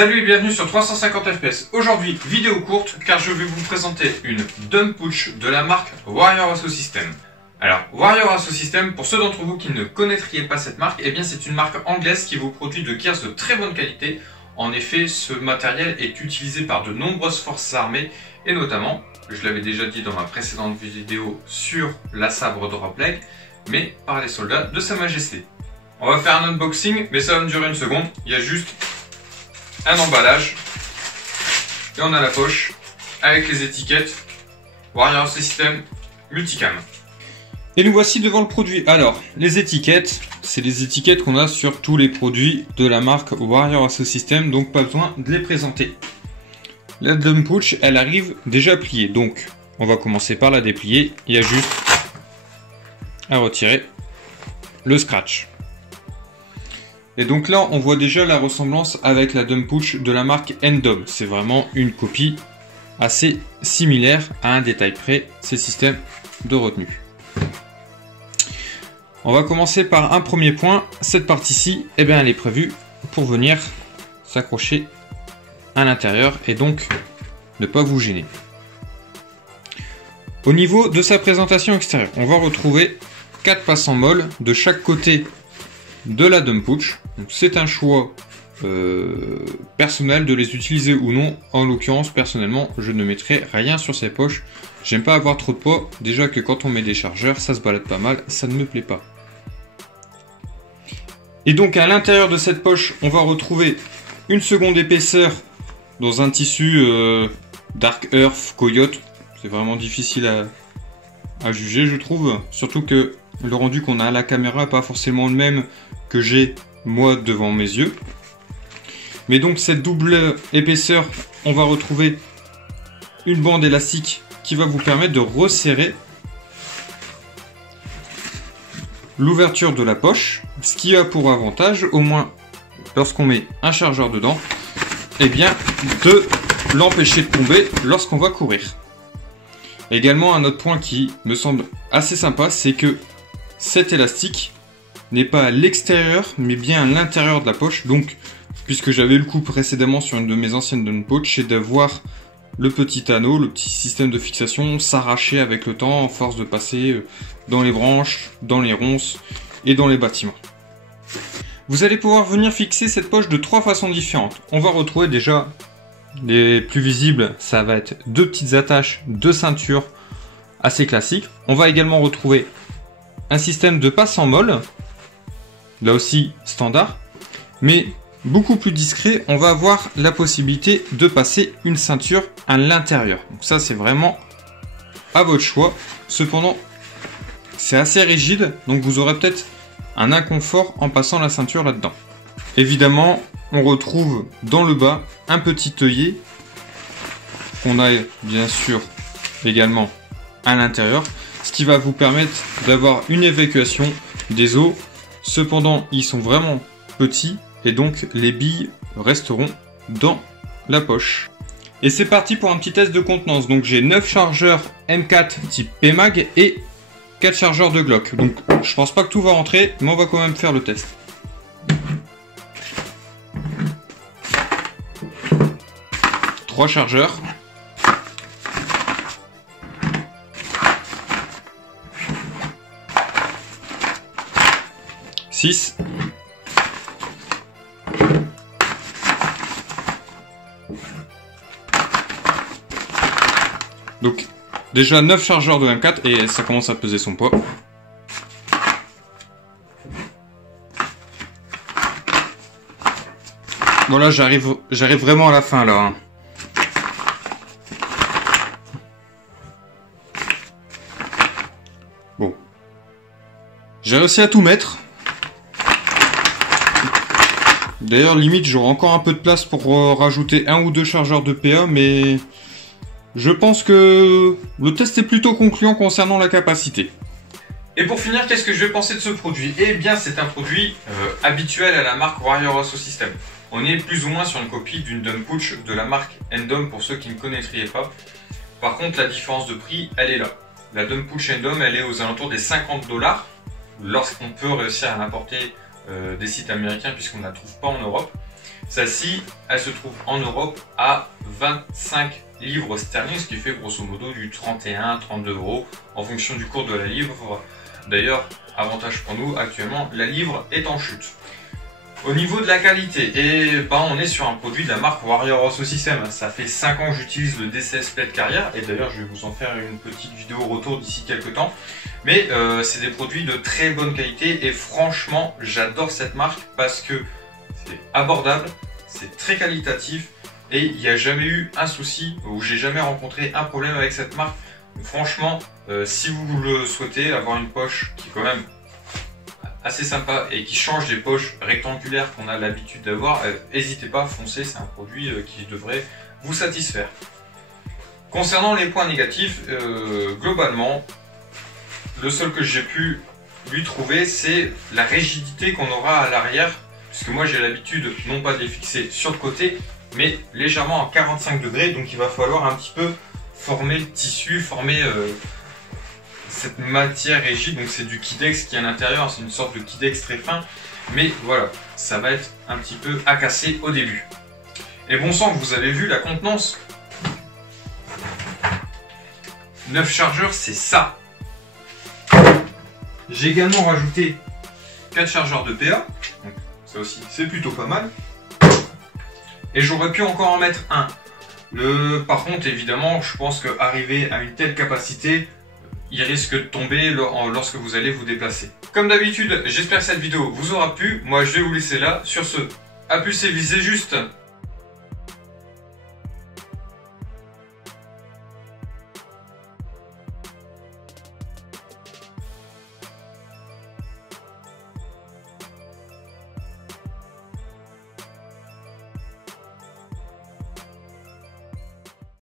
Salut et bienvenue sur 350 FPS. Aujourd'hui, vidéo courte car je vais vous présenter une dump pouch de la marque Warrior Assault System. Alors, Warrior Assault System, pour ceux d'entre vous qui ne connaîtriez pas cette marque, eh bien c'est une marque anglaise qui vous produit de gears de très bonne qualité. En effet, ce matériel est utilisé par de nombreuses forces armées et notamment, je l'avais déjà dit dans ma précédente vidéo sur la sabre drop leg, mais par les soldats de Sa Majesté. On va faire un unboxing, mais ça va me durer une seconde. Il y a juste un emballage et on a la poche avec les étiquettes Warrior Assault System Multicam. Et nous voici devant le produit. Alors, les étiquettes, c'est les étiquettes qu'on a sur tous les produits de la marque Warrior Assault System, donc pas besoin de les présenter. La dump pouch, elle arrive déjà pliée, donc on va commencer par la déplier. Il y a juste à retirer le scratch. Et donc là, on voit déjà la ressemblance avec la dump pouch de la marque Endom. C'est vraiment une copie assez similaire à un détail près, ces systèmes de retenue. On va commencer par un premier point. Cette partie-ci, eh bien, elle est prévue pour venir s'accrocher à l'intérieur et donc ne pas vous gêner. Au niveau de sa présentation extérieure, on va retrouver 4 passants molles de chaque côté de la dump pouch. C'est un choix personnel de les utiliser ou non. En l'occurrence, personnellement, je ne mettrai rien sur ces poches. J'aime pas avoir trop de poids. Déjà que quand on met des chargeurs, ça se balade pas mal, ça ne me plaît pas. Et donc à l'intérieur de cette poche, on va retrouver une seconde épaisseur dans un tissu Dark Earth Coyote. C'est vraiment difficile à juger, je trouve. Surtout que le rendu qu'on a à la caméra n'est pas forcément le même que j'ai moi devant mes yeux. Mais donc cette double épaisseur, on va retrouver une bande élastique qui va vous permettre de resserrer l'ouverture de la poche, ce qui a pour avantage, au moins lorsqu'on met un chargeur dedans, eh bien de l'empêcher de tomber lorsqu'on va courir. Également, un autre point qui me semble assez sympa, c'est que cet élastique n'est pas à l'extérieur, mais bien à l'intérieur de la poche. Donc, puisque j'avais eu le coup précédemment sur une de mes anciennes dump pouch, c'est d'avoir le petit anneau, le petit système de fixation s'arracher avec le temps, en force de passer dans les branches, dans les ronces et dans les bâtiments. Vous allez pouvoir venir fixer cette poche de 3 façons différentes. On va retrouver déjà les plus visibles, ça va être 2 petites attaches de ceinture assez classiques. On va également retrouver un système de passe en molle, là aussi standard, mais beaucoup plus discret. On va avoir la possibilité de passer une ceinture à l'intérieur. Donc ça, c'est vraiment à votre choix. Cependant, c'est assez rigide, donc vous aurez peut-être un inconfort en passant la ceinture là-dedans. Évidemment, on retrouve dans le bas un petit œillet qu'on a bien sûr également à l'intérieur, ce qui va vous permettre d'avoir une évacuation des os. Cependant, ils sont vraiment petits et donc les billes resteront dans la poche. Et c'est parti pour un petit test de contenance. Donc j'ai 9 chargeurs M4 type PMAG et 4 chargeurs de Glock. Donc je pense pas que tout va rentrer, mais on va quand même faire le test. Trois chargeurs. Six. Donc déjà 9 chargeurs de M4 et ça commence à peser son poids. Voilà, j'arrive vraiment à la fin là. Hein. Bon. J'ai réussi à tout mettre. D'ailleurs, limite, j'aurai encore un peu de place pour rajouter 1 ou 2 chargeurs de PA, mais je pense que le test est plutôt concluant concernant la capacité. Et pour finir, qu'est-ce que je vais penser de ce produit? Eh bien, c'est un produit habituel à la marque Warrior Assault System. On est plus ou moins sur une copie d'une dump pouch de la marque Endom pour ceux qui ne connaîtraient pas. Par contre, la différence de prix, elle est là. La dump pouch Endom, elle est aux alentours des 50 $, lorsqu'on peut réussir à l'importer des sites américains puisqu'on ne la trouve pas en Europe. Celle-ci, elle se trouve en Europe à 25 livres sterling, ce qui fait grosso modo du 31-32 € en fonction du cours de la livre. D'ailleurs, avantage pour nous, actuellement, la livre est en chute. Au niveau de la qualité, on est sur un produit de la marque Warrior Auto System. Ça fait 5 ans que j'utilise le DCS Plate Carrière et d'ailleurs je vais vous en faire une petite vidéo retour d'ici quelques temps. Mais c'est des produits de très bonne qualité et franchement j'adore cette marque parce que c'est abordable, c'est très qualitatif et il n'y a jamais eu un souci ou j'ai jamais rencontré un problème avec cette marque. Donc, franchement, si vous le souhaitez, avoir une poche qui est quand même assez sympa et qui change des poches rectangulaires qu'on a l'habitude d'avoir, n'hésitez pas, foncez, c'est un produit qui devrait vous satisfaire. Concernant les points négatifs, globalement, le seul que j'ai pu lui trouver, c'est la rigidité qu'on aura à l'arrière, puisque moi j'ai l'habitude non pas de les fixer sur le côté, mais légèrement à 45 degrés, donc il va falloir un petit peu former le tissu, former cette matière rigide. Donc c'est du Kydex qui est à l'intérieur, c'est une sorte de Kydex très fin, mais voilà, ça va être un petit peu à casser au début. Et bon sang, vous avez vu la contenance, 9 chargeurs, c'est ça. J'ai également rajouté 4 chargeurs de PA, donc ça aussi c'est plutôt pas mal. Et j'aurais pu encore en mettre un. Par contre, évidemment, je pense qu'arriver à une telle capacité, il risque de tomber lorsque vous allez vous déplacer. Comme d'habitude, j'espère que cette vidéo vous aura plu. Moi, je vais vous laisser là. Sur ce, à plus et visez juste.